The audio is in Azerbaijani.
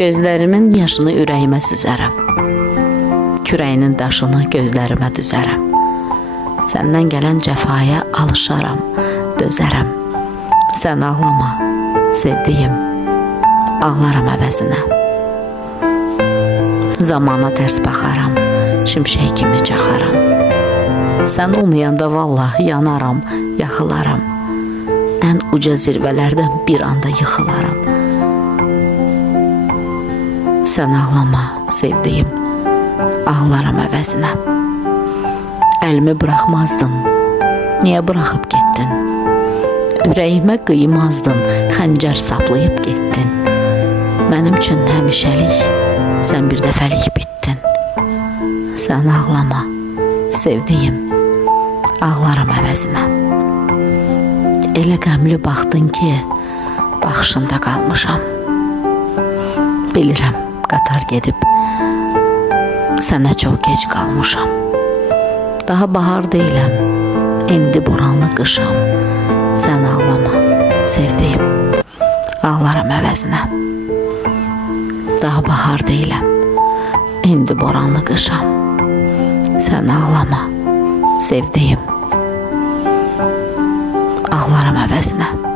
Gözlərimin yaşını ürəyimə süzərəm. Kürəyinin daşını gözlərimə düzərəm. Səndən gələn cəfaya alışaram, dözərəm. Sən ağlama, sevdiyim, ağlaram əvəzinə. Zamana tərs baxaram, şimşək kimi çaxaram. Sən olmayanda vallahi yanaram, yaxılaram. Ən uca zirvələrdən bir anda yıxılaram. Sən ağlama, sevdiyim, ağlaram əvəzinə. Əlimi buraxmazdın, niyə buraxıb getdin? Ürəyimə qıymazdın, xəncər saplayıb getdin. Mənim üçün həmişəlik, sən bir dəfəlik bitdin. Sən ağlama, sevdiyim, ağlaram əvəzinə. Elə qəmli baxdın ki, baxışında qalmışam. Bilirəm, qatar gedib, sənə çox gec qalmışam. Daha bahar deyiləm, indi boranlı qışam. Sən ağlama, sevdiyim, ağlaram əvəzinə. Daha bahar deyiləm, indi boranlı qışam. Sən ağlama, sevdiyim, ağlaram əvəzinə.